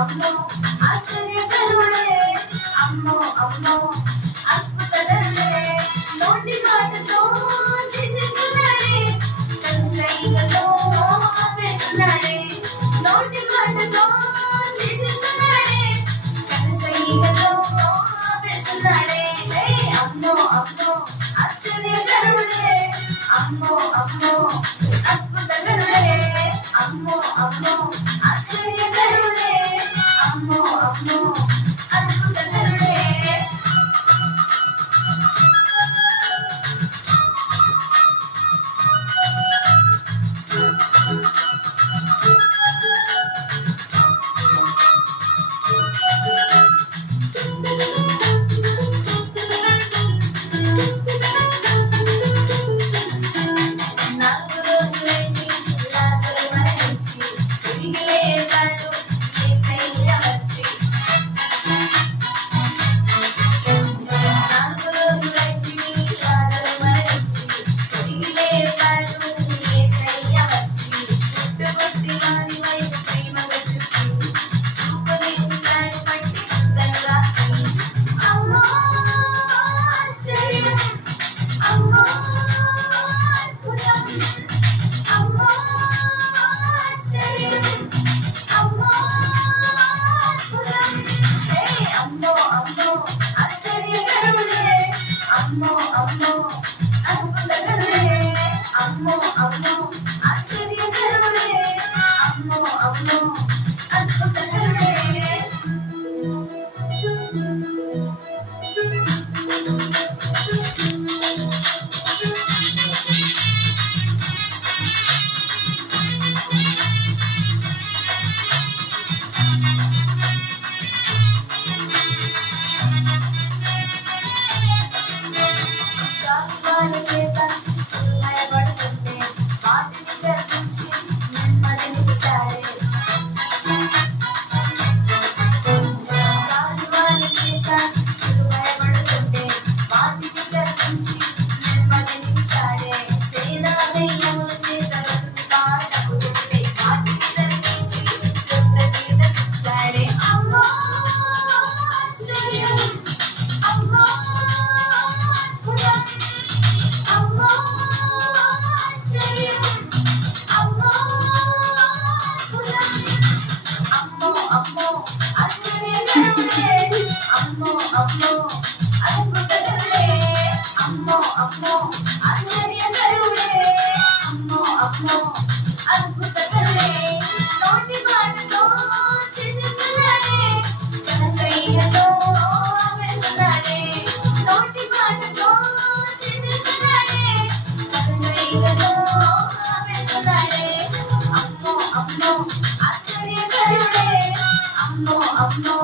అమ్మో ఆశ్చర్యకరుడే అమ్మో అమ్మో అద్భుతకరుడే నోటి మాటతో చేసేస్తున్నాడే కనుసైగతో ఆపేస్తున్నాడే నోటి మాటతో చేసేస్తున్నాడే కనుసైగతో ఆపేస్తున్నాడే అమ్మో అమ్మో ఆశ్చర్యకరుడే అమ్మో అమ్మో అద్భుతకరుడే అమ్మో అమ్మో ఆశ్చర్యకరుడే అమ్మో అమ్మో అద్భుతకరుడే అమ్మో అమ్మో అద్భుతకరుడే అమ్మో అమ్మో ఆశ్చర్యకరుడే అమ్మో అమ్మో అద్భుతకరుడే చేత శిష్యులు భయపడుతుంటే వాటిని గర్వించి నెమ్మదినిచ్చాడే వారి చేత శిష్యులు భయపడుతుంటే వాటిని గర్వించి నెమ్మదినిచ్చాడే సేనా దయ్యముల చేత బ్రతుకు పాడకుంటే వాటిని గర్వించి తృప్త జీవితమిచ్చాడే అమ్మో ఆశ్చర్యం అమ్మో అమ్మో ఆశ్చర్యం అమ్మో అమ్మో ఆశ్చర్యకరుడే అమ్మో అమ్మో అద్భుతకరుడే అమ్మో అమ్మో ఆశ్చర్యకరుడే అమ్మో అమ్మో అద్భుతకరుడే నోటి మాటతో చేసేస్తున్నాడే కనసైగతో ఆపేస్తున్నాడే నోటి మాటతో చేసేస్తున్నాడే కనసైగతో ఆపేస్తున్నాడే అమ్మో అమ్మో ఆశ్చర్యకరుడే అమ్మో అమ్మో